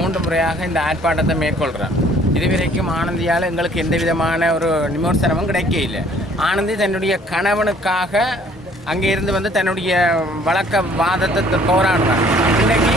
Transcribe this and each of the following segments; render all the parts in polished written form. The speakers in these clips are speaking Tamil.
3 முறையாக இந்த ஆர்ப்பாட்டத்தை மேற்கொள்கிறோம். இதுவரைக்கும் ஆனந்தியால் எங்களுக்கு எந்த விதமான ஒரு விமர்சனமும் கிடைக்கல. ஆனந்தி தன்னுடைய கணவனுக்காக அங்கே இருந்து வந்து தன்னுடைய வழக்க வாதத்தை போராடுறாங்க. இன்றைக்கி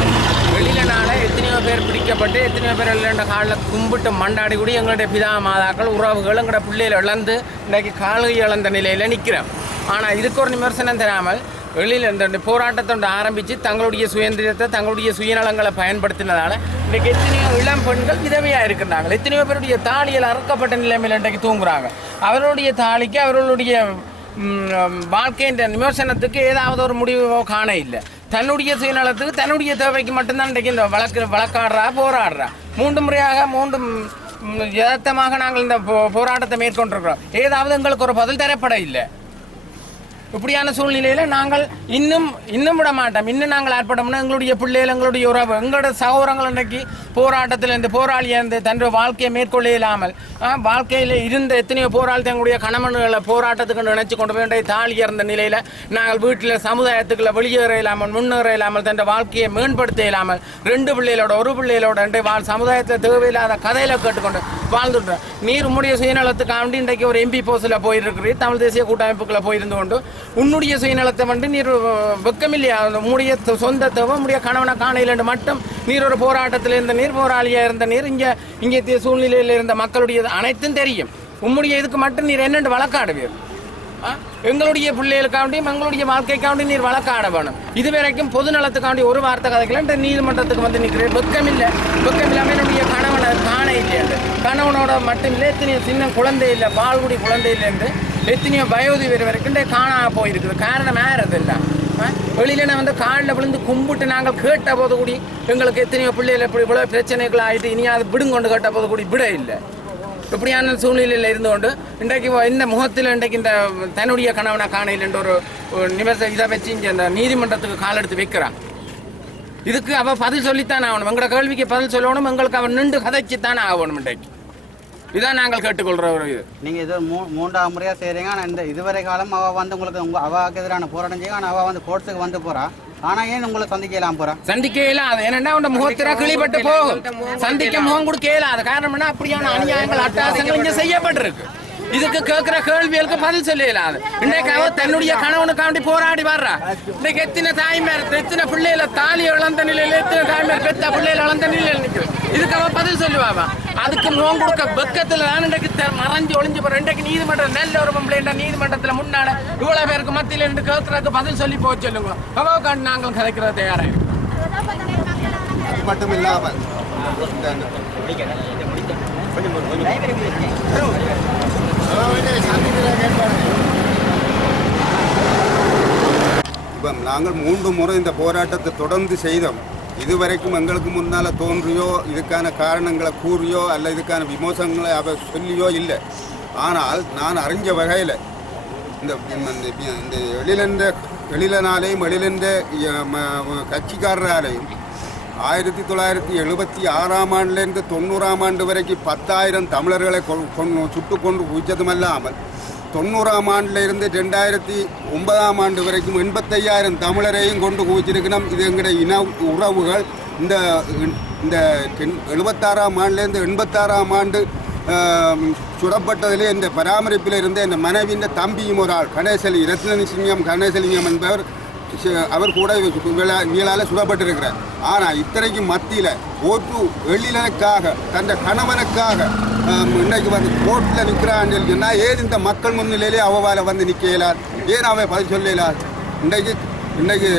வெளியிலனால எத்தனையோ பேர் பிடிக்கப்பட்டு எத்தனையோ பேர் இல்லைன்ற காலில் கும்பிட்டு மண்டாடி கூடி எங்களுடைய பிதா மாதாக்கள் உறவுகள் எங்களோட பிள்ளைகளை இழந்து இன்றைக்கி கால்கை இழந்த நிலையில் நிற்கிறோம். ஆனால் இதுக்கு ஒரு விமர்சனம் தராமல் வெளியில் இந்த போராட்டத்தோடு ஆரம்பித்து தங்களுடைய சுதந்திரத்தை தங்களுடைய சுயநலங்களை பயன்படுத்தினதால் இன்றைக்கு எத்தனையோ இளம் பெண்கள் விதவையாக இருக்கிறாங்க. எத்தனையோ பேருடைய தாலியில் அறுக்கப்பட்ட நிலைமையில் இன்றைக்கு தூங்குறாங்க. அவர்களுடைய தாலிக்கு அவர்களுடைய வாழ்க்கையின் விமர்சனத்துக்கு ஏதாவது ஒரு முடிவோ காண இல்லை. தன்னுடைய சுயநலத்துக்கு தன்னுடைய தேவைக்கு மட்டும்தான் இன்றைக்கு இந்த வழக்காடுறா போராடுறா. 3 முறையாக 3 யதார்த்தமாக நாங்கள் இந்த போராட்டத்தை மேற்கொண்டிருக்கிறோம். ஏதாவது எங்களுக்கு ஒரு பதில் தரப்பட இல்லை. இப்படியான சூழ்நிலையில் நாங்கள் இன்னும் விட மாட்டோம். இன்னும் நாங்கள் ஏற்பட்டோம்னா எங்களுடைய பிள்ளைகள் எங்களுடைய உறவு எங்களோட சகோதரங்கள் இன்றைக்கு போராட்டத்தில் இந்த போராளியை இருந்து தன்னுடைய வாழ்க்கையை மேற்கொள்ள இல்லாமல் வாழ்க்கையில் இருந்த எத்தனையோ போராளி தங்களுடைய கணவன்களை போராட்டத்துக்கு நினைச்சு கொண்டு போய் தாலி இறந்த நிலையில் நாங்கள் வீட்டில் சமுதாயத்துக்குள்ள வெளியேற இல்லாமல் முன்னேற இல்லாமல் தன் வாழ்க்கையை மேம்படுத்த இல்லாமல் 2 பிள்ளைகளோட ஒரு பிள்ளைகளோட சமுதாயத்தில் தேவையில்லாத கதையில கேட்டுக்கொண்டு வாழ்ந்துட்டோம். நீர் உம்முடைய சுயநலத்துக்காண்டி இன்றைக்கு ஒரு எம்பி போஸ்டில் போயிருக்கிறீர். தமிழ் தேசிய கூட்டமைப்புகளை போயிருந்து கொண்டு உன்னுடைய சுயநலத்தை வந்து நீர் வெக்கமில்லையா? உன்னுடைய சொந்த தேவை உன்னுடைய கணவனை காணையில் மட்டும் நீர் ஒரு போராட்டத்தில் இருந்த நீர் போராளியாக இருந்த நீர் இங்கே சூழ்நிலையில் இருந்த மக்களுடைய அனைத்தும் தெரியும். உம்முடைய இதுக்கு மட்டும் நீர் என்னென்று வழக்காடுவீர்? எங்களுடைய பிள்ளைகளுக்காண்டியும் எங்களுடைய வாழ்க்கைக்காண்டி நீர் வழக்காட வேணும். இதுவரைக்கும் பொது நலத்துக்காண்டி ஒரு வார்த்தை கதைக்கல நீதிமன்றத்துக்கு வந்து நிற்கிறேன். வெக்கமில்லாமல் என்னுடைய கணவனை காண இல்லையாண்டு கணவனோட மட்டும் இல்லை எத்தனையோ சின்ன குழந்தை இல்லை பால்குடி குழந்தையிலேருந்து எத்தனையோ வயோதி வரைக்கும் காணாம போயிருக்குது. காரணம் யாரது இல்லை. வெளியில நான் வந்து காலில் விழுந்து கும்பிட்டு நாங்கள் கேட்ட போது கூடி எங்களுக்கு எத்தனையோ பிள்ளைகள் இப்படி இவ்வளோ பிரச்சனைகள் ஆகிட்டு இனியாவது விடுங்கொண்டு கேட்ட போது கூடி விட இல்லை. இப்படியான சூழ்நிலையில் இருந்து கொண்டு இன்றைக்கு இந்த முகத்தில் இன்றைக்கு இந்த தன்னுடைய கணவனை காணையில் என்ற ஒரு இதை வச்சு இங்கே இந்த நீதிமன்றத்துக்கு கால் எடுத்து வைக்கிறான். இதுக்கு அவள் பதில் சொல்லித்தான் ஆகணும். எங்களோட கேள்விக்கு பதில் சொல்லணும். எங்களுக்கு அவன் நின்று கதைச்சுத்தானே ஆகணும். இன்றைக்கு இதான் நாங்கள் கேட்டுக்கொள்கிற ஒரு இது. நீங்கள் இது 3ஆம் முறையாக செய்கிறீங்க. ஆனால் இந்த இதுவரை காலம் அவள் வந்து உங்களுக்கு அவாவுக்கு எதிரான போராட்டம் செய்யும். ஆனால் அவள் வந்து கோர்ட்ஸுக்கு வந்து போகிறா. ஆனால் ஏன் உங்களை சந்திக்கலாம் போகிறா? சந்திக்க இயலாது. ஏன்னா உங்க முகத்திர கிளிப்பட்டு போகும். சந்திக்க முகம் கொடுக்க இயலாது. காரணம் என்ன? அப்படியான அநியாயங்கள் அட்டாசங்கள் இங்கே செய்யப்பட்டிருக்கு. இதுக்கு கேட்கிற கேள்விகளுக்கு பதில் சொல்ல இயலாது. இன்றைக்கு அவ தன்னுடைய கணவனுக்காண்டி போராடி வர்றா. இன்றைக்கு எத்தனை தாய்மார் எத்தனை பிள்ளைகளை தாலி இழந்த நிலையில் எத்தனை தாய்மார் பெத்த பிள்ளைகள் இழந்த நிலையில் நிற்கும். இதுக்கு அவன் பதில் சொல்லுவாவா? அதுக்கு முகம் கொடுக்க பக்கத்தில் தான் இன்றைக்கு மறைஞ்சு ஒளிஞ்சு போற. இன்றைக்கு நீதிமன்றம் நல்ல ஒரு கம்ப்ளைண்ட் நீதிமன்றத்தில் முன்னால இவ்வளவு பேருக்கு மத்தியில் இருந்து கேட்கறதுக்கு பதில் சொல்லி போக சொல்லுங்க. அவாவுக்காண்டி நாங்கள் கதைக்கிறது தயாராக மட்டும் இல்லாமல் இப்போ நாங்கள் 3 முறை இந்த போராட்டத்தை தொடர்ந்து செய்தோம். இதுவரைக்கும் எங்களுக்கு முன்னால் தோன்றியோ இதுக்கான காரணங்களை கூறியோ அல்ல இதுக்கான விமோசனங்களை அவ சொல்லியோ இல்லை. ஆனால் நான் அறிஞ்ச வகையில் இந்த எழிலனாலேயும் எழிலென்ற கட்சிக்காரராலேயும் 1976ஆம் ஆண்டிலிருந்து 90ஆம் ஆண்டு வரைக்கும் 10,000 தமிழர்களை சுட்டு கொண்டு குவிச்சதுமல்லாமல் 90ஆம் ஆண்டிலிருந்து 2009ஆம் ஆண்டு வரைக்கும் 85,000 தமிழரையும் கொண்டு குவிச்சிருக்கணும். இது எங்களுடைய இன உறவுகள். இந்த 76ஆம் ஆண்டிலேருந்து 86ஆம் ஆண்டு சுடப்பட்டதிலே இந்த பராமரிப்பில் இருந்த இந்த மனைவியின் தம்பியும் ஒரு ஆள் ரத்னசிங்கம் கணேசலிங்கம் என்பவர் அவர் கூட வீழால் சுடப்பட்டிருக்கிறார். ஆனால் இத்தனைக்கும் மத்தியில் ஓட்டு எழிலனுக்காக தன் கணவனுக்காக இன்றைக்கு வந்து கோர்ட்டில் நிற்கிறான்னு சொன்னால் ஏன் இந்த மக்கள் முன்னிலையிலே அவவால் வந்து நிற்கலார்? ஏன் அவை பதில் சொல்லலார்? இன்றைக்கு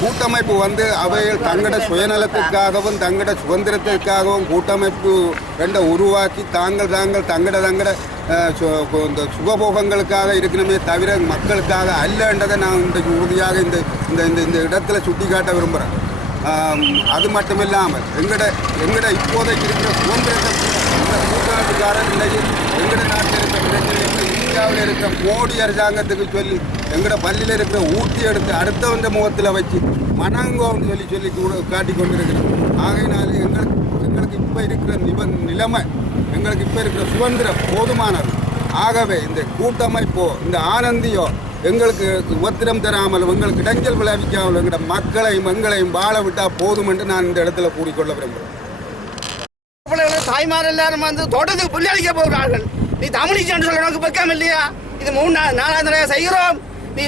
கூட்டமைப்பு வந்து அவைகள் தங்களோட சுயநலத்துக்காகவும் தங்களோட சுதந்திரத்திற்காகவும் கூட்டமைப்பு உருவாக்கி தங்களோட இந்த சுகபோகங்களுக்காக இருக்கணுமே தவிர மக்களுக்காக அல்லன்றதை நான் இன்றைக்கு உறுதியாக இந்த இடத்துல சுட்டி காட்ட விரும்புகிறேன். அது மட்டும் இல்லாமல் எங்கட இப்போதைக்கு இருக்கிற சுதந்திரத்தை கூட்டமைப்புக்காரன் இன்றைக்கு எங்கட நாட்டில் இருக்கிற பிரச்சனை இந்தியாவில் இருக்கிற மோடி அரசாங்கத்துக்கு சொல்லி எங்கட பள்ளியில் இருக்கிற ஊட்டி எடுத்து அடுத்தவந்த முகத்தில் வச்சு மனங்கோன்னு சொல்லி காட்டி கொண்டிருக்கிறோம். ஆகையினாலே எங்களுக்கு இப்போ இருக்கிற நிலைமை எங்களுக்கு இப்போ இருக்கிற சுதந்திரம் போதுமானது. ஆகவே இந்த கூட்டமைப்போ இந்த ஆனந்தியோ எங்களுக்கு உபத்திரம் தராமல் எங்களுக்கு இடைஞ்சல் விளைவிக்காமல் எங்களோட மக்களையும் எங்களையும் வாழ விட்டால் போதும் என்று நான் இந்த இடத்துல கூறிக்கொள்ள விரும்புகிறேன். தாய்மார் எல்லாரும் வந்து தோட்டத்துக்கு புள்ளி அளிக்க போகிறார்கள். நீ தமிழிச்சன்னு சொல்ல உனக்கு பக்கம் இல்லையா? இது 4வது தடவை செய்கிறோம். நீ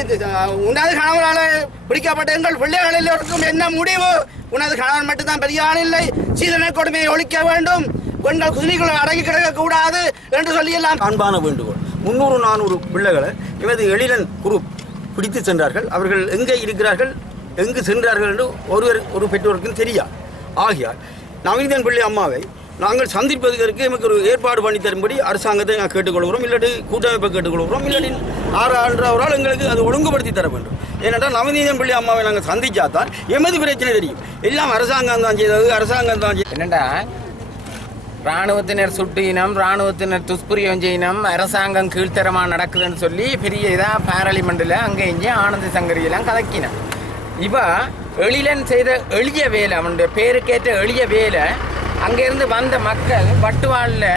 உனது கணவரால் பிடிக்கப்பட்ட எங்கள் பிள்ளைகள் எல்லோருக்கும் என்ன முடிவு? உனது கணவன் மட்டும்தான் பெரிய ஆள் இல்லை. சீதன கொடுமையை ஒழிக்க வேண்டும். பெண்கள் குதிரைகளை அடங்கி கிடக்க கூடாது என்று சொல்லி எல்லாம் அன்பான வேண்டுகோள். 300-400 பிள்ளைகளை இவது எழிலன் குரூப் பிடித்து சென்றார்கள். அவர்கள் எங்கே இருக்கிறார்கள், எங்கு சென்றார்கள் என்று ஒரு பெற்றோருக்கும் தெரியாது. ஆகியால் நவீனன் பிள்ளை அம்மாவை நாங்கள் சந்திப்பதற்கு எமக்கு ஒரு ஏற்பாடு பண்ணி தரும்படி அரசாங்கத்தை நாங்கள் கேட்டுக்கொள்கிறோம். இல்லாட்டி கூட்டமைப்பை கேட்டுக்கொள்கிறோம். இல்லாட்டி அவரால் எங்களுக்கு அது ஒழுங்குபடுத்தி தர வேண்டும். ஏனென்றால் நவநீதன் பிள்ளை அம்மாவை நாங்கள் சந்திச்சாதான் எமது பிரச்சனை தெரியும். எல்லாம் அரசாங்கம் தான் செய்தது, அரசாங்கம் தான் என்னடா இராணுவத்தினர் சுட்டினம், இராணுவத்தினர் துஷ்பிரயோகம் செய்யணும், அரசாங்கம் கீழ்த்தரமாக நடக்குதுன்னு சொல்லி பெரிய இதாக பாராளுமன்றில் அங்கே இங்கே ஆனந்த சங்கரியெல்லாம் கலக்கினான். இவ எழிலன் செய்த எளிய வேலை, அவனுடைய பேருக்கேற்ற எளிய வேலை. அங்கேருந்து வந்த மக்கள் வட்டுவாளில்,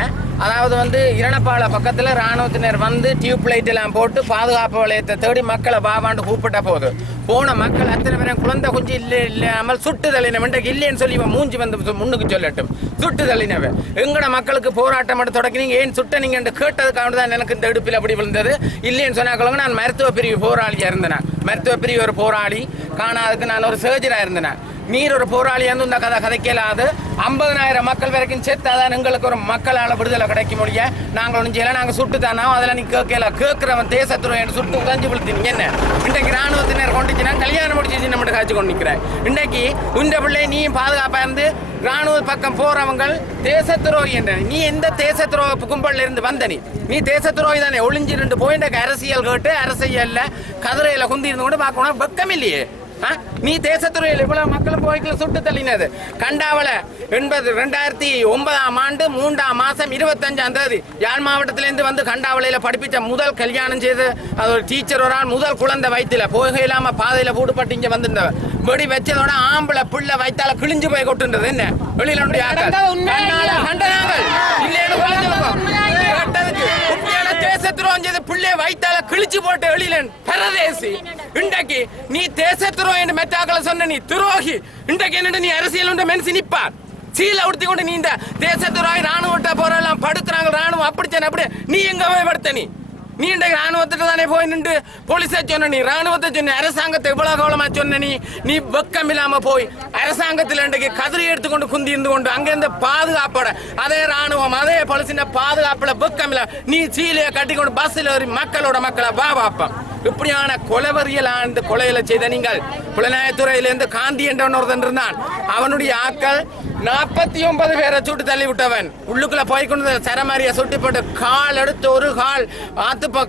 அதாவது வந்து இரணப்பாள பக்கத்தில் இராணுவத்தினர் வந்து டியூப் லைட் எல்லாம் போட்டு பாதுகாப்பு வளையத்தை தேடி மக்களை பாவாண்டு கூப்பிட்ட போது போன மக்கள் அத்தனை பேரும் குழந்தை குஞ்சு இல்லாமல் சுட்டு தள்ளினவன். இன்றைக்கு இல்லைன்னு சொல்லி இவன் மூஞ்சி வந்து முன்னுக்கு சொல்லட்டும். சுட்டு தள்ளினவன் எங்கட மக்களுக்கு போராட்டம் மட்டும் தொடக்கினீங்க, ஏன் சுட்ட நீங்கள் கேட்டதுக்காக தான் எனக்கு இந்த எடுப்பில் அப்படி விழுந்தது. இல்லைன்னு சொன்னாக்களுங்க நான் மருத்துவ பிரிவு போராளியாக இருந்தேன். மருத்துவ பிரிவு ஒரு போராளி, காணாதுக்கு நான் ஒரு சர்ஜராக இருந்தேன். நீர் ஒரு போராளியாக இருந்து இந்த கதை கதைக்கலாது. 50,000 மக்கள் வரைக்கும் சேர்த்தாதான் எங்களுக்கு ஒரு மக்களால் விடுதலை கிடைக்க முடிய. நாங்கள் ஒன்றும் செய்யலை, நாங்கள் சுட்டு தானோ அதெல்லாம் நீ கேட்கல. கேட்குறவன் தேசத்துறையை சுட்டு உதஞ்சு விழுத்தினீங்க. என்ன இன்றைக்கு இராணுவத்தினர் கொண்டுச்சுன்னா கல்யாணம் முடிச்சு நம்ம காய்ச்சி கொண்டு நிற்கிறேன். இன்றைக்கு உண்ட பிள்ளை நீயும் பாதுகாப்பாக இருந்து இராணுவ பக்கம் போறவங்க தேசத்துரோகி என்ற நீ எந்த தேசத்துரோக கும்பல்ல இருந்து வந்த நீ தேசத்துரோகி தானே. ஒளிஞ்சிருந்து போய் அரசியல் கேட்டு அரசியல்ல கதிரையில குந்தி இருந்து கொண்டு பார்க்கணும். வெக்கம் இல்லையே. நீ தேசத்துறையில் இவ்வளவு மக்களும் போய்க்கு சுட்டு தள்ளினது. கண்டாவள 2009ஆம் ஆண்டு 3ஆம் மாதம் 25ஆம் தேதி யாழ் மாவட்டத்திலேருந்து வந்து கண்டாவளையில் படிப்பிச்ச முதல் கல்யாணம் செய்து அது ஒரு டீச்சர் ஒரு ஆள் முதல் குழந்தை வயிற்றுல போக இல்லாம பாதையில பூடுபட்டு இங்க வந்துருந்தவ வெடி வச்சதோட ஆம்பளை பிள்ளை வயிற்றால கிழிஞ்சு போய் கொட்டுன்றது. என்ன வெளியில தேசத்துறோஞ்சது பிள்ளைய வயிற்றால கிழிச்சு போட்டு வெளியிலன் பரதேசி. இன்றைக்கு நீ தேசத்துறோம் என்று மெத்தாக்களை சொன்ன நீ துரோகி. இன்றைக்கு என்ன நீ அரசியல் மனசு நிப்பார் சீலை உடுத்தி கொண்டு நீ இந்த தேசத்துறாய் ராணுவட்ட போறெல்லாம் படுத்துறாங்க. ராணுவம் அப்படிச்சான அப்படி நீ எங்க போய் படுத்த நீ இன்றைக்கு ராணுவத்திட்ட தானே போய் நின்று போலீஸை சொன்ன நீ ராணுவத்தை சொன்ன அரசாங்கத்தை இவ்வளவு கவலமா சொன்ன நீ வெக்கம் இல்லாம போய் அரசாங்கத்தில் இன்றைக்கு கதிரி எடுத்துக்கொண்டு குந்தி இருந்து கொண்டு அங்கிருந்து பாதுகாப்போட அதே ராணுவம் அதே போலீஸின் பாதுகாப்புல வெக்கம் இல்ல நீ சீலையை கட்டிக்கொண்டு பஸ்ஸில் ஏறி மக்களோட மக்களை பாப்பாப்பம். இப்படியான கொலவரியல் ஆண்டு கொலையில செய்த நீங்கள் புலனாயத்துறையிலிருந்து காந்தி என்றவன் ஒருத்தன் இருந்தான். அவனுடைய ஆட்கள் 49 பேரை சுட்டு தள்ளி விட்டவன். உள்ளுக்குள்ள போய்கொண்டு சரமாரியை சுட்டி போட்டு கால் எடுத்து ஒரு கால்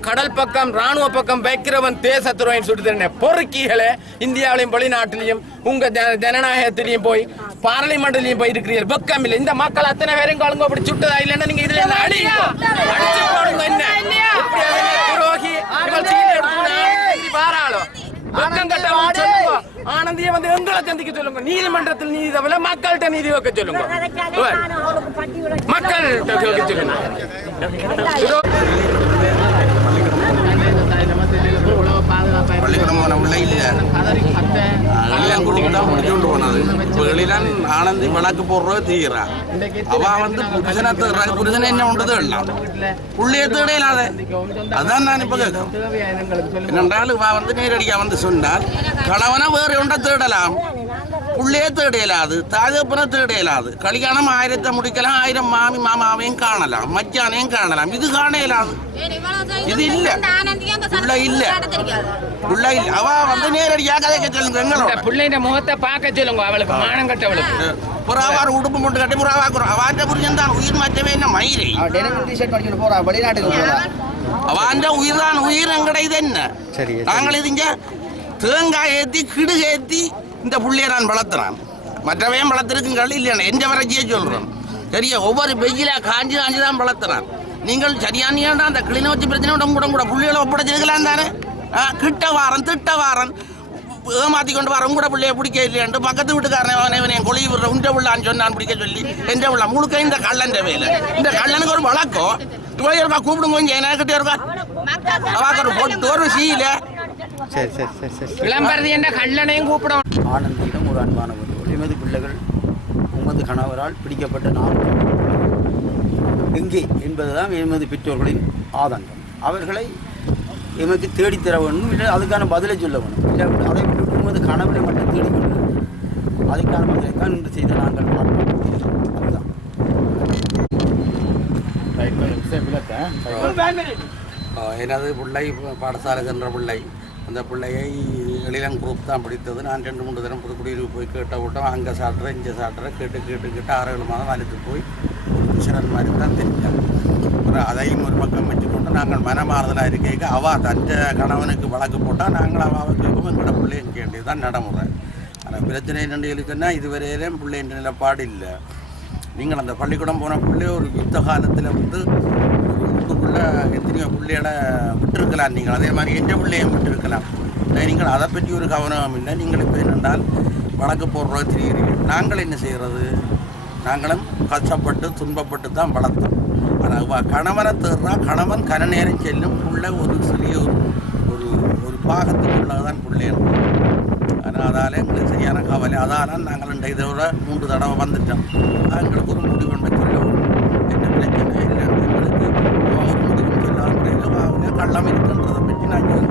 கடல் பக்கம் ராணுவ பக்கம் வைக்கிறவன் தேசத்துறையின் சுட்டு தள்ள பொறுக்கிகளே. இந்தியாவிலையும் வெளிநாட்டிலையும் உங்க ஜனநாயகத்திலையும் போய் பார்லிமெண்ட்லயும் போய் இருக்கிறீர்கள். வெக்கம் இல்லை. இந்த மக்கள் அத்தனை பேரும் கலங்க அப்படி சுட்டதா இல்லைன்னா நீங்க இதுல அடிச்சு போடுங்க. என்ன துரோகி வாராளோ ஆனந்திய வந்து எங்களை சந்திக்க சொல்லுங்க. நீதிமன்றத்தில் நீதி தவிர மக்கள்கிட்ட நீதி வைக்க சொல்லுங்க. மக்கள்கிட்ட வைக்க சொல்லுங்க. பள்ளிக்கூடம் போன பிள்ளை இல்லை எல்லாம் கொடுத்து தான் முடிச்சுட்டு போனது. இப்போ எழிலான் ஆனந்தி விளக்கு போடுறதோ தீர்றான். அவன் வந்து புருஷனை என்ன உண்டது எல்லாம் புள்ளைய தேடையிலாத. அதான் நான் இப்போ கேட்கும். என்னென்றால் இவன் வந்து நேரடியாக வந்து சொன்னால் கணவனை வேறு ஒன்றை தேடலாம், புள்ளைய தேடையலாது, தாஜப்பனை தேடையலாது. கல்யாணம் 1000 முடிக்கலாம், 1000 மாமி மாமாவையும் காணலாம், மச்சானையும் காணலாம். இது காணையலாது. இது இல்ல புள்ள இல்ல புள்ள இல்ல. அவ வந்து நேரடியாக கதைக்க சொல்லுங்க. பிள்ளைங்க முகத்தை பார்க்க சொல்லுங்க. அவளுக்கு மானம் கட்டவளுக்கு புறாவார் உடுப்பு போட்டு கட்டி புறாவாக்குறோம். அவாண்ட புரிஞ்சன் தான் உயிர் மாற்றவே என்ன மயிரை அவாண்ட உயிர் தான் உயிர். எங்கட இது என்ன நாங்கள் இது இங்க தேங்காய் ஏத்தி கிடுகு ஏத்தி இந்த புள்ளைய நான் வளர்த்துறான். மற்றவையும் வளர்த்துருக்குங்கள் இல்லையா எந்த வரைச்சியே சொல்றோம். சரியா ஒவ்வொரு வெயிலா காஞ்சி காஞ்சி தான் வளர்த்துறான். நீங்கள் சரியான அந்த கிளிநொச்சி பிரச்சனை கூட புள்ளைகளை ஒப்படைச்சிருக்கலாம் தானே. கிட்ட வாரன் திட்ட வாரன் ஏமாத்தி கொண்டு வர கூட பிள்ளைய பிடிக்க இல்லையாண்டு பக்கத்து வீட்டுக்காரன் கொழி விடுற உண்ட உள்ளான்னு சொன்னான் பிடிக்க சொல்லி எந்த உள்ள முழுக்க இந்த கள்ளன் வேலை. இந்த கள்ளனுக்கு ஒரு வழக்கம் இவ்வளோ இருக்கா கூப்பிடுங்க கொஞ்சம் என்ன கிட்டே இருக்கா அவாக்கு ஒரு பொட்டு ஒரு சீல சரி சரி சரி சரி இளம்பரதி என்ற கல்லணையும் கூப்பிடும். ஆனந்தியிடம் ஒரு அன்பான வேண்டுகோள். எமது பிள்ளைகள் உமது கணவரால் பிடிக்கப்பட்ட நாள் எங்கே என்பதுதான் எமது பெற்றோர்களின் ஆதங்கம். அவர்களை எமக்கு தேடித்தர வேண்டும், இல்லை அதுக்கான பதிலை சொல்ல வேண்டும். இல்லை அதை விட்டு உமது கணவரை மட்டும் தேடிக்கொண்டு அதுக்கான பதிலை தான் இன்று செய்த நாங்கள் பார்ப்போம். அதுதான் எனது பிள்ளை பாடசாலை சென்ற பிள்ளை. அந்த பிள்ளையை எழிலன் குரூப் தான் பிடித்தது. நான் 2-3 தினம் புதுக்குடியிருப்பு போய் கேட்ட விட்டோம். அங்கே சாட்டுறேன் இங்கே சாட்டுறேன் கேட்டு 6-7 மாதம் அழுத்து போய் ஒரு மிஷனன் மாதிரி தான் தெரிஞ்சேன். அப்புறம் அதையும் ஒரு பக்கம் வச்சுக்கொண்டு நாங்கள் மனமாறுதலாக இருக்க அவள் தஞ்ச கணவனுக்கு வழக்கு போட்டால் நாங்கள் அவாவை கேட்கும் எங்களோட பிள்ளையை கேண்டியது தான் நடைமுறை. ஆனால் பிரச்சனை என்னென்னு இருக்குன்னா இதுவரையிலும் பிள்ளைன்ற நிலப்பாடு இல்லை. நீங்கள் அந்த பள்ளிக்கூடம் போன பிள்ளை ஒரு யுத்த காலத்தில் வந்து வீட்டுக்குள்ளே எத்தனையோ பிள்ளைகளை விட்டுருக்கலாம். நீங்கள் அதே மாதிரி எந்த பிள்ளையும் விட்டுருக்கலாம். நீங்கள் அதை பற்றி ஒரு கவனம் இல்லை. நீங்கள் இப்போ என்னென்றால் வழக்கு போடுறோம் தெரியுறீர்கள். நாங்கள் என்ன செய்கிறது? நாங்களும் கஷ்டப்பட்டு துன்பப்பட்டு தான் வளர்த்தோம். ஆனால் கணவனை தேடுறா கணவன் கன நேரம் செல்லும் பிள்ளை ஒரு சிறிய ஒரு ஒரு பாகத்துக்குள்ளே தான் பிள்ளை. ஆனால் அதால் எங்களுக்கு சரியான கவலை. அதால் நாங்கள் இந்த இதோட 3 தடவை வந்துட்டோம். எங்களுக்கு ஒரு முடிவு ஒன்று சொல்லவும் என்ன பிரச்சனை இல்லை. எங்களுக்கு ஒரு முடிவு சொல்லாத முறையில் கள்ளம் இருக்குன்றதை பற்றி நாங்கள்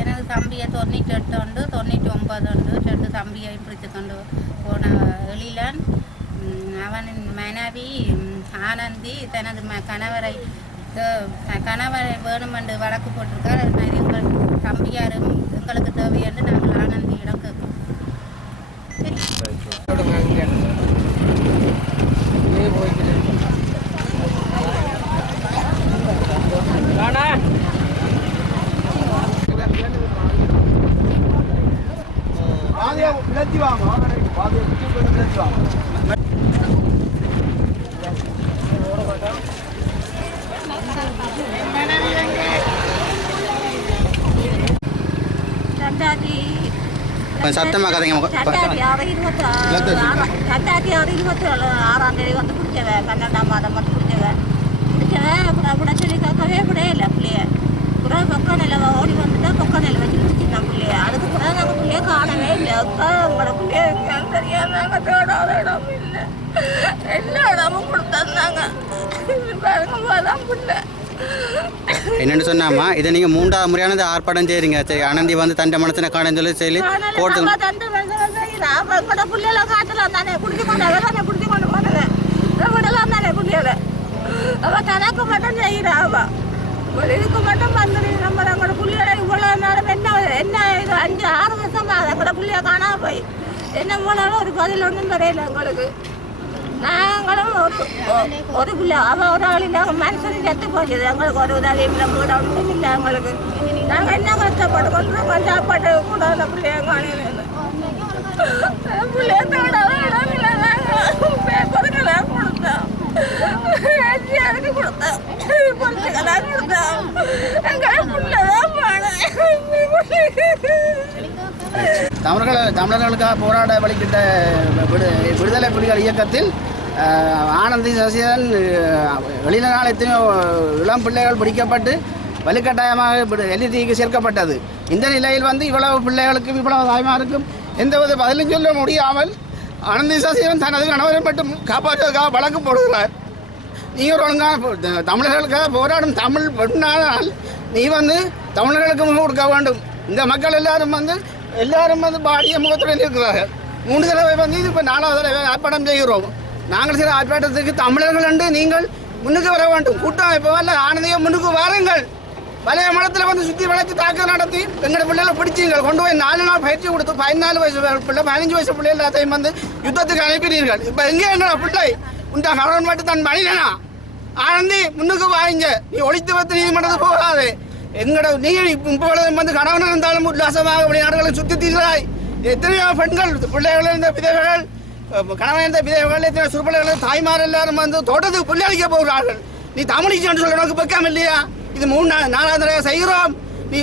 எனது தம்பியை 98 உண்டு 99 உண்டு 2 தம்பியையும் பிடித்து கொண்டு போன எழிலன் அவனின் மனைவி ஆனந்தி தனது கணவரை வேணுமென்று வழக்கு போட்டிருக்கார். அது மாதிரி எங்கள் தம்பியாரும் எங்களுக்கு தேவை என்று நாங்கள் ஆனந்தியிடம் கேட்கிறோம். சத்தமாக கதைங்க. 2026 வந்து பிடிச்சவன் 12ஆம் மாதம் வந்து பிடிச்சவன் அப்படி சொல்லி கேட்கவே விடையே இல்லை பிள்ளைய. கூட பக்க நிலவை ஓடி வந்துட்டா பக்க நிலை வச்சு பிடிச்சிருந்தேன் பிள்ளைய. அதுக்கு கூட நாங்கள் பிள்ளைய காணவே இல்லை. உங்களோட பிள்ளைய தெரியாது. நாங்கள் தேடாத இடம் இல்லை. எல்லா இடமும் கொடுத்தாங்க. தான் பிள்ளை என்னென்னு சொன்னாமா இதை நீங்கள் 3ஆவது முறையானது ஆர்ப்பாட்டம் செய்கிறீங்க. சரி ஆனந்தி வந்து தண்டை மனசனை காணன்னு சொல்லி போட்டு பிள்ளைல காட்டலாம் தானே பிடிச்சி கொண்டு பிடிச்சி கொண்டு போனது விடலாம் தானே பிள்ளைகளை. அவள் தனக்கு மட்டும் செய்கிறா. அவள் இதுக்கு மட்டும் வந்துடு. நம்மளோட பிள்ளைகளை இவ்வளோ நேரம் என்ன இது 5-6 வருஷமாக எங்களோட பிள்ளைய காணாம போய் என்ன மூலம் ஒரு பதில் ஒன்றும் தெரியல எங்களுக்கு. நாங்களும் ஒரு பிள்ளை அவள் ஒரு ஆள் இல்லை. மனுஷன் செத்து போச்சுது. எங்களுக்கு ஒரு உதவியும் இல்லை. வீடு ஒன்றும் இல்லை எங்களுக்கு. நாங்கள் என்ன கஷ்டப்பட்டு கொண்டு சாப்பாட்டு கூட அந்த பிள்ளைய காணல. பிள்ளைய தோடாத இடம் இல்லை. நாங்கள் பேப்பருக்கெல்லாம் கொடுத்தோம். எஸ்சிஆருக்கு கொடுத்தோம். பொருத்துக்கெல்லாம் கொடுத்தோம். எங்களை பிள்ளைதான் தமிழர்களுக்காக போராட வழிகிட்ட விடுதலை புலிகள் இயக்கத்தில் ஆனந்தி சசிதரன் வெளிநாள் எத்தனையோ இளம் பிள்ளைகள் பிடிக்கப்பட்டு வலுக்கட்டாயமாக எல்இடிக்கு சேர்க்கப்பட்டது. இந்த நிலையில் வந்து இவ்வளவு பிள்ளைகளுக்கும் இவ்வளவு தாய்மாருக்கும் எந்தவித பதிலும் சொல்ல முடியாமல் ஆனந்தி சசிதரன் தனது கணவரை மட்டும் காப்பாற்றுவதற்காக வழக்கு போடுகிறார். நீ ஒரு ஒழுங்கான தமிழர்களுக்காக போராடும் தமிழ் பெண்ணானால் நீ வந்து தமிழர்களுக்கு முகம் கொடுக்க வேண்டும். இந்த மக்கள் எல்லாரும் வந்து பாடிய முகத்துடன் இருக்கிறார்கள். 3 தடவை வந்து இது இப்போ 4வது தடவை ஆர்ப்பாட்டம் செய்கிறோம். நாங்கள் சில ஆர்ப்பாட்டத்துக்கு தமிழர்கள் என்று நீங்கள் முன்னுக்கு வர வேண்டும். கூட்டம் இப்போ வரல. ஆனந்தியை முன்னுக்கு வாருங்கள். பழைய மடத்தில் வந்து சுற்றி வளைத்து தாக்கல் நடத்தி எங்களோட பிள்ளைகளை பிடிச்சிங்கள் கொண்டு போய் 4 நாள் பயிற்சி கொடுத்து 14 வயசு பிள்ளை 15 வயசு பிள்ளை எல்லாத்தையும் வந்து யுத்தத்துக்கு அனுப்பினீர்கள். இப்போ எங்கே எங்களோட பிள்ளை உண்டா கணவன் மட்டும் தன் மனிதனா? ஆனந்தி முன்னுக்கு வாங்க. நீ ஒழித்து வைத்து நீதிமன்றத்துக்கு போகாது. எங்களோட நீ இப்பொழுது வந்து கணவன் இருந்தாலும் உல்லாசமாக வெளிநாடுகளை சுற்றி தீர்கிறாய். எத்தனையோ பெண்கள் பிள்ளைகள் இருந்த விதைகள் கணவன் இருந்த விதைகள் எத்தனை சுறுப்பிள்ளைகள் தாய்மார் எல்லாரும் வந்து தோட்டத்துக்கு புள்ளி போகிறார்கள். நீ தமிழிச்சு சொல்ல உனக்கு பக்கம் இல்லையா? இது 3-4வது தடவை செய்கிறோம். நீ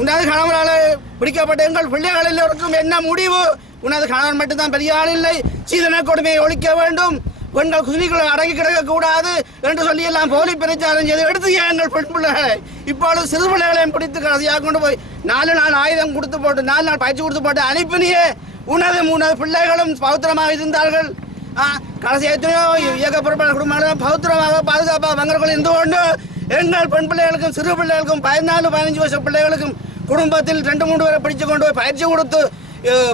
உனது கணவனால் பிடிக்கப்பட்ட எங்கள் பிள்ளைகள் எல்லோருக்கும் என்ன முடிவு? உனது கணவன் மட்டும்தான் பெரிய ஆள் இல்லை. சீதன கொடுமையை ஒழிக்க வேண்டும். பெண்கள் குசினிகளை அடங்கி கிடக்கக்கூடாது என்று சொல்லி எல்லாம் போலி பிரச்சாரம் செய்து எடுத்து எங்கள் பெண் பிள்ளைகளை இப்பொழுது சிறு பிள்ளைகளையும் பிடித்து கடைசியாக கொண்டு போய் 4 நாள் ஆயுதம் கொடுத்து போட்டு 4 நாள் பயிற்சி கொடுத்து போட்டு அனுப்பினியே உனது பிள்ளைகளும் பௌத்திரமாக இருந்தார்கள். கடைசி எத்தனையோ இயக்க பொறுப்பாளர் குடும்பங்களும் பௌத்திரமாக பாதுகாப்பாக வங்கர்கள் இருந்து கொண்டு எங்கள் பெண் பிள்ளைகளுக்கும் சிறு பிள்ளைகளுக்கும் 14-15 வருஷ பிள்ளைகளுக்கும் குடும்பத்தில் 2-3 பேரை பிடிச்சு கொண்டு போய் பயிற்சி கொடுத்து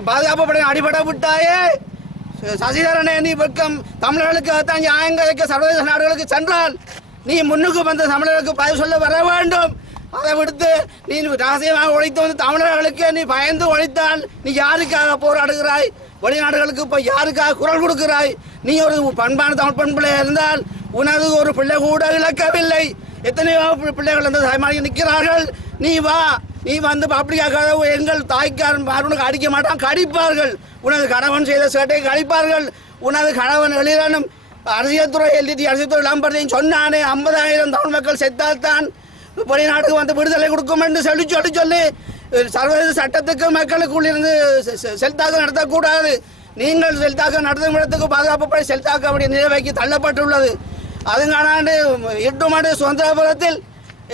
பாதுகாப்பு படையை அடிபட விட்டாயே சசிதரனே. நீ வெட்கம் தமிழர்களுக்கு தான் நியாயம் கிடைக்க சர்வதேச நாடுகளுக்கு சென்றால் நீ முன்னுக்கு வந்து தமிழர்களுக்கு பதில் சொல்ல வர வேண்டும். அதை விடுத்து நீ ரகசியமாக ஒழித்து வந்து தமிழர்களுக்கு நீ பயந்து ஒழித்தால் நீ யாருக்காக போராடுகிறாய்? வெளிநாடுகளுக்கு இப்போ யாருக்காக குரல் கொடுக்கிறாய்? நீ ஒரு பண்பான தமிழ் பெண் பிள்ளை இருந்தால் உனது ஒரு பிள்ளை கூட இழக்கவில்லை. எத்தனையோ பிள்ளைகள் வந்து தாய்மாரி நிற்கிறார்கள். நீ வா, நீ வந்து அப்படியாக எங்கள் தாய்க்காரன் உனக்கு அடிக்க மாட்டான், கடிப்பார்கள். உனது கணவன் செய்த சேட்டையை கடிப்பார்கள். உனது கணவன் எளிதானும் அரசியல் துறை எழுதி அரசியல் துறை இளம்பரத்தையும் சொன்னானே 50,000 தமிழ் மக்கள் செத்தால்தான் வெளிநாட்டுக்கு வந்து விடுதலை கொடுக்கும் என்று சொல்லி சர்வதேச சட்டத்துக்கு மக்களுக்குள் இருந்து செல்தாக்கம் நடத்தக்கூடாது. நீங்கள் செல்தாக்கம் நடத்தும் இடத்துக்கு பாதுகாப்பு படை செல்தாக்கம் அப்படி நிலைவைக்கு தள்ளப்பட்டுள்ளது. அதுங்காண்டு 8 ஆண்டு சுதந்திரபுரத்தில்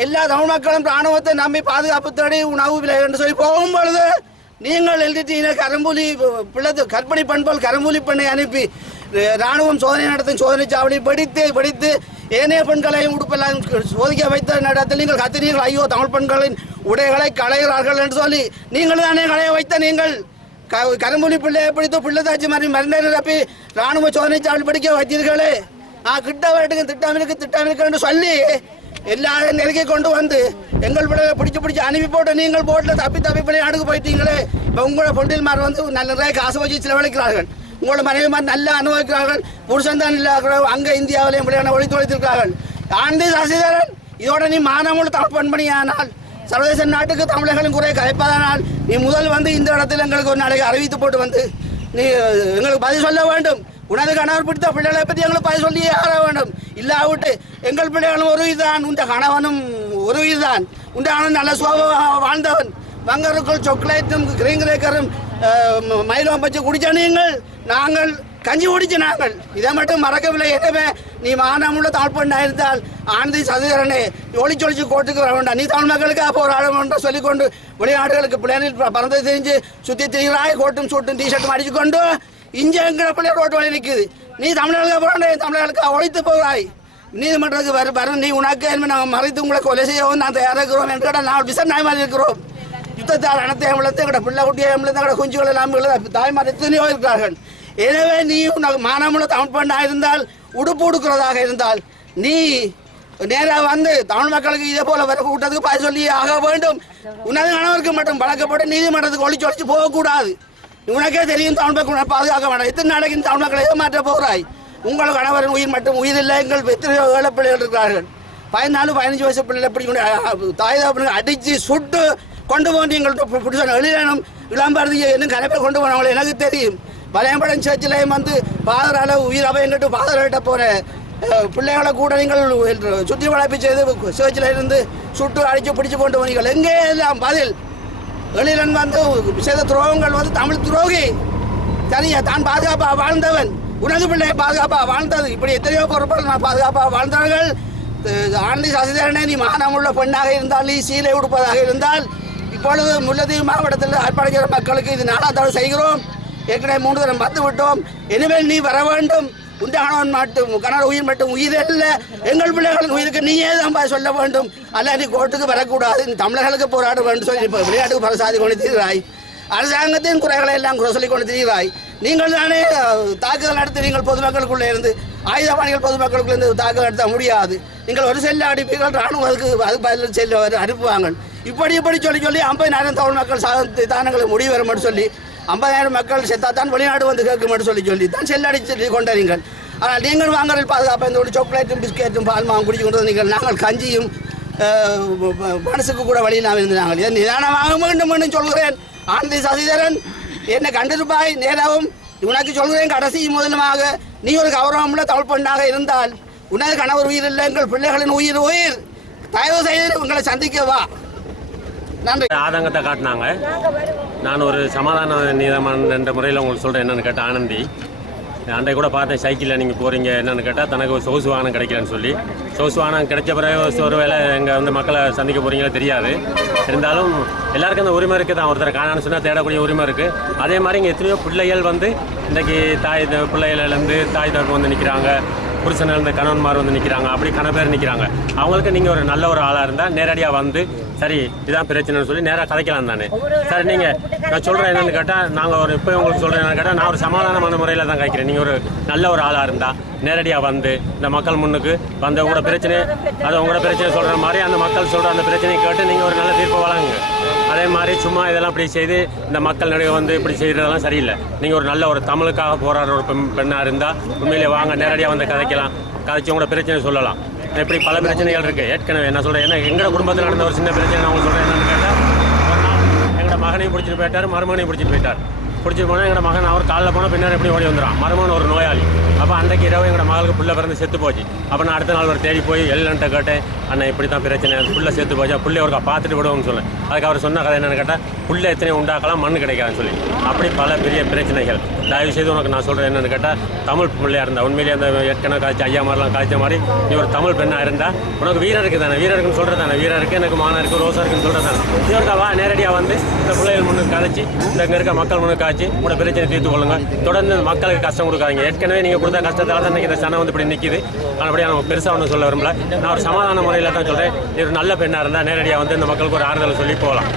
எல்லா தமிழ் மக்களும் இராணுவத்தை நம்பி பாதுகாப்பு தேடி உணவு விலை என்று சொல்லி போகும் பொழுது நீங்கள் எழுதிட்டீங்க கரும்புலி கற்பனை பண்போல் கரும்புலி பெண்ணை அனுப்பி இராணுவம் சோதனை நடத்தும் சோதனை சாவடி படித்து ஏனைய பெண்களையும் உடுப்பெல்லாம் சோதிக்க வைத்த நடத்தில் நீங்கள் கத்தினீர்கள், ஐயோ தமிழ் பெண்களின் உடைகளை களைகிறார்கள் என்று சொல்லி நீங்கள் தானே களைய வைத்த நீங்கள் கரும்புலி பிள்ளையை பிடித்து பிள்ளை தாச்சி மாதிரி மருந்தை நிரப்பி இராணுவ சோதனை சாவடி படிக்க வைத்தீர்களே. கிட்ட வரட்டுக்கு திட்டமிருக்கு என்று சொல்லி எல்லாரும் நெருக்கி கொண்டு வந்து எங்கள் பிள்ளைகளை பிடிச்சு அனுப்பி போட்டு நீங்கள் போட்டில் தப்பி பிள்ளை நாடுக்கு போயிட்டீங்களே. இப்போ உங்களோட பொண்டில்மார் வந்து நிறைய காசு வச்சு செலவழிக்கிறார்கள். உங்களோட மனைவிமார் நல்லா அனுபவிக்கிறார்கள். புருஷன் தான் இல்லாத அங்கே இந்தியாவிலையும் பிள்ளைகளை ஒழித்திருக்கிறார்கள். ஆனந்தி சசிதரன் இதோட நீ மானமுள்ள தமிழ் பண்பணியானால் சர்வதேச நாட்டுக்கு தமிழர்களும் குறைய கலைப்பதனால் நீ முதல் வந்து இந்த இடத்துல எங்களுக்கு ஒரு நாளைக்கு அறிவித்து போட்டு வந்து நீ எங்களுக்கு பதில் சொல்ல வேண்டும். உனது கணவர் பிடித்த பிள்ளைகளை பற்றி எங்களுக்கு பதில் சொல்லியே ஆக வேண்டும். இல்லாவிட்டு எங்கள் பிள்ளைகளும் ஒரு இதுதான், உண்ட கணவனும் ஒரு இதுதான், உண்ட கணவன் நல்ல சோபமாக வாழ்ந்தவன். வங்கருக்குள் சாக்லேட்டும் கிரீன் கிரேக்கரும் மயிலும் வச்சு குடிச்ச நீங்கள், நாங்கள் கஞ்சி குடிச்ச நாங்கள் இதை மட்டும் மறக்கவில்லை. எனவே நீ மானமுள்ள தமிழ் பெண்ணாக இருந்தால் ஆனந்தி சசிதரனே ஒளிச்சொலிச்சு கோட்டுக்கு வர வேண்டாம். நீ தமிழ் மக்களுக்காக போராட வேண்டும் சொல்லிக்கொண்டு வெளிநாடுகளுக்கு பிள்ளைகளில் பறந்து தெரிஞ்சு சுற்றி திரிகிறாய். கோட்டும் சூட்டும் டிஷர்ட்டும் அடிச்சு கொண்டு இங்கே எங்கிற பிள்ளை ரோட்டு வழி நிற்குது. நீ தமிழர்களுக்கு போராட தமிழர்களுக்காக ஒழித்து போகிறாய். நீதிமன்றத்துக்கு வரும் நீ உனக்கு நாங்கள் மறைத்து உங்களை கொலை செய்யவும் நான் தயாராக இருக்கிறோம் என்று கேட்டால் நான் விசாரணை இருக்கிறோம். யுத்தத்தால் அனைத்தையும் விழுந்து எங்களோட பிள்ளை குட்டியை விழுந்து எங்களோட குஞ்சுகள் எல்லாம் விழுந்து தாய்மார் எத்தனையோ இருக்கிறார்கள். எனவே நீ உனக்கு மானமுள்ள தமிழ் பெண்ணாக இருந்தால் உடுப்பு உடுக்கிறதாக இருந்தால் நீ நேராக வந்து தமிழ் மக்களுக்கு இதே போல வர கூட்டத்துக்கு பாய் சொல்லி ஆக வேண்டும். உனது கணவருக்கு மட்டும் பழக்கப்பட்டு நீதிமன்றத்துக்கு ஒழிச்சு போகக்கூடாது. உனக்கே தெரியும் தமிழ் மக்கள் பாதுகாக்க வேண்டாம். எத்தனை நாளைக்கு தமிழ் மக்களை ஏமாற்ற போகிறாய்? உங்கள் கணவரின் உயிர் மட்டும் உயிர் இல்லை. எங்கள் எத்தனையோ ஏழை பிள்ளைகள் இருக்கிறார்கள். 14-15 வயசு பிள்ளைகளை பிடிக்க தாய் தாப்பனுக்கு அடித்து சுட்டு கொண்டு போன்று எங்கள்கிட்ட பிடிச்ச எளிதானும் இளம்பருதி இன்னும் கரைப்பை கொண்டு போனவங்களை எனக்கு தெரியும். வலையம்படம் சேர்ச்சிலையும் வந்து பாதரால் உயிர் அபயங்கிட்டு பாதர்கிட்ட போகிற பிள்ளைகளை கூட நீங்கள் சுற்றி வளைப்பு செய்து சேர்ச்சில் இருந்து சுட்டு அடித்து பிடிச்சு கொண்டு போனீர்கள். எங்கே எல்லாம் பதில் எளிதன் வந்து செய்த துரோகங்கள் வந்து தமிழ் துரோகி. சரியா தான் பாதுகாப்பாக வாழ்ந்தவன், உனது பிள்ளை பாதுகாப்பாக வாழ்ந்தது. இப்படி எத்தனையோ பொறுப்பாளர் நான் பாதுகாப்பாக வாழ்ந்தார்கள். ஆனந்தி சசிதரனே நீ மானமுள்ள பெண்ணாக இருந்தால், நீ சீலை உடுப்பதாக இருந்தால், இப்பொழுது முல்லைத்தீவு மாவட்டத்தில் அர்ப்பணிக்கிற மக்களுக்கு இது 4ஆம் தடவை செய்கிறோம். ஏற்கனவே 3 தடவை வந்து விட்டோம். இனிமேல் நீ வர வேண்டும். உண்ட கணவன் மட்டும் கணவர் உயிர் மட்டும் உயிர் இல்லை. எங்கள் பிள்ளைகளின் உயிருக்கு நீயே தான் சொல்ல வேண்டும். அல்ல நீ கோர்ட்டுக்கு வரக்கூடாது. நீ தமிழர்களுக்கு போராட வேண்டும் சொல்லி இப்போ விளையாட்டுக்கு பரசாதி கொண்டு தீர்கிறாய். அரசாங்கத்தின் குறைகளை எல்லாம் குறை சொல்லி கொண்டு தீர்கிறாய். நீங்கள் தானே தாக்குதல் நடத்தி நீங்கள் பொதுமக்களுக்குள்ளே இருந்து ஆயுதபாணிகள் பொதுமக்களுக்குள்ள இருந்து தாக்குதல் நடத்த முடியாது. நீங்கள் ஒரு செல்ல அடிப்பீர்கள், ராணுவம் அதுக்கு பதில் செல்ல அனுப்புவாங்க. இப்படி சொல்லி 50,000 தமிழ் மக்கள் தானங்களுக்கு முடிவு வரும் சொல்லி 50,000 மக்கள் செத்தாத்தான் வெளிநாடு வந்து கேட்கும் சொல்லி தான் செல்லடிச்சு கொண்டீர்கள். ஆனால் நீங்கள் வாங்குற பாதுகாப்பு இந்த சாக்லேட்டும் பிஸ்கெட்டும் பால் மாவும் குடிச்சு கொண்டு நீங்கள் நாங்கள் கஞ்சியும் மனசுக்கு கூட வழியில்லாமல் இருந்து நாங்கள் இதை நிதானமாக மீண்டும் சொல்கிறேன். ஆனந்தி சசிதரன் என்னை கண்டிருப்பாய். நேராகவும் உனக்கு சொல்கிறேன், கடைசி முதலுமாக நீ ஒரு கௌரவமுள்ள தமிழ் பெண்ணாக இருந்தால் உனது கணவர் உயிர் இல்லை, எங்கள் பிள்ளைகளின் உயிர் தயவு செய்து உங்களை சந்திக்கவா. நன்றி. ஆதங்கத்தை காட்டினாங்க. நான் ஒரு சமாதான நீதமான என்ற முறையில் உங்களுக்கு சொல்கிறேன். என்னென்னு கேட்ட ஆனந்தி, அன்றைய கூட பார்த்தேன் சைக்கிளில் நீங்கள் போகிறீங்க என்னென்னு கேட்டால் தனக்கு ஒரு சொகுசு வாகனம் கிடைக்கலன்னு சொல்லி சொகுசு வாகனம் கிடைச்ச பிறகு ஒரு வேளை எங்கே வந்து மக்களை சந்திக்க போகிறீங்களோ தெரியாது. இருந்தாலும் எல்லாருக்கும் அந்த உரிமை இருக்குது தான். ஒருத்தர் காணான்னு சொன்னால் தேடக்கூடிய உரிமை இருக்குது. அதே மாதிரி இங்கே எத்தனையோ பிள்ளைகள் வந்து இன்றைக்கி பிள்ளைகள்லேருந்து தாய் தகவல் வந்து நிற்கிறாங்க, புருஷனிலிருந்து கணவன்மார் வந்து நிற்கிறாங்க, அப்படி கன பேர் நிற்கிறாங்க. அவங்களுக்கு நீங்கள் ஒரு நல்ல ஒரு ஆளாக இருந்தால் நேரடியாக வந்து சரி இதுதான் பிரச்சனைன்னு சொல்லி நேராக கதைக்கலாம் தானே. சரி நீங்கள் நான் சொல்கிறேன் என்னென்னு கேட்டால் நாங்கள் ஒரு இப்போ உங்களுக்கு சொல்கிறேன் என்னென்னு கேட்டால் நான் ஒரு சமாதானமான முறையில் தான் கேட்குறேன். நீங்கள் ஒரு நல்ல ஒரு ஆளாக இருந்தால் நேரடியாக வந்து இந்த மக்கள் முன்னுக்கு வந்து உங்களோட பிரச்சனை உங்களோட பிரச்சனை சொல்கிற மாதிரி அந்த மக்கள் சொல்கிற அந்த பிரச்சனையை கேட்டு நீங்கள் ஒரு நல்ல தீர்ப்பு வழங்குங்க. அதே மாதிரி சும்மா இதெல்லாம் இப்படி செய்து இந்த மக்கள் நடுவே வந்து இப்படி செய்கிறதெல்லாம் சரியில்லை. நீங்கள் ஒரு நல்ல ஒரு தமிழுக்காக போராடுற ஒரு பெண்ணாக இருந்தால் உண்மையிலே வாங்க நேரடியாக வந்து கதைச்சி உங்களோட பிரச்சனை சொல்லலாம். இப்படி பல பிரச்சனைகள் இருக்குது. ஏற்கனவே என்ன சொல்கிறேன், ஏன்னா எங்களோட குடும்பத்தில் நடந்த ஒரு சின்ன பிரச்சனை நான் உங்களுக்கு சொல்கிறேன். என்னென்னு கேட்டால் ஒரு நாள் எங்களோட மகனையும் பிடிச்சிட்டு போயிட்டார், மருமகனையும் பிடிச்சிட்டு போயிட்டார். பிடிச்சிட்டு போனால் எங்களோட மகன் அவர் காலில் போனால் பின்னாடி எப்படி ஓடி வந்துடும். மருமகன் ஒரு நோயாளி. அப்போ அன்றைக்கு இரவு எங்களோட மகளுக்கு பிள்ளை பிறந்து செத்து போச்சு. அப்போ நான் அடுத்த நாள் ஒரு தேடி போய் எல்லன்ட்ட கேட்டேன், அண்ணன் இப்படி தான் பிரச்சனை, பிள்ளை செத்து போச்சா, பிள்ளை ஒருக்கா பார்த்துட்டு விடுவோம்னு சொன்னேன். அதுக்கு அவர் சொன்ன கதை என்னென்னு கேட்டால் பிள்ளை எத்தனை உண்டாக்கலாம் மண் கிடைக்காதுன்னு சொல்லி. அப்படி பல பெரிய பிரச்சனைகள். தயவு செய்து உனக்கு நான் சொல்கிறேன் என்னென்னு கேட்டால் தமிழ் பிள்ளையாக இருந்தால் உண்மையிலேயே அந்த ஏற்கனவே காய்ச்சி ஐயா மாதிரிலாம் காய்ச்ச மாதிரி நீ ஒரு தமிழ் பெண்ணாக இருந்தால் உனக்கு வீரம் இருக்குது தானே, வீரம் இருக்குன்னு சொல்கிறது தானே, வீரம் இருக்குது எனக்கு மானம் இருக்குது ரோஸாக இருக்குன்னு சொல்கிறது தானே. இதோட வா நேரடியாக வந்து இந்த பிள்ளைகள் முன்னுக்கு கதைச்சி இந்த இங்கே இருக்க மக்கள் முன்னுக்கு காய்ச்சி உங்களோட பிரச்சனை தீர்த்து கொள்ளுங்க. தொடர்ந்து மக்களுக்கு கஷ்டம் கொடுக்காதீங்க. ஏற்கனவே நீங்கள் கொடுத்த கஷ்டத்தால் தான் இந்த சனம் வந்து இப்படி நிற்கிது. அப்படியே நம்ம பெருசாக ஒன்றும் சொல்ல விரும்பல. நான் ஒரு சமாதான முறையில் தான் சொல்கிறேன். ஒரு நல்ல பெண்ணாக இருந்தால் நேரடியாக வந்து இந்த மக்களுக்கு ஒரு ஆறுதலை சொல்லி போகலாம்.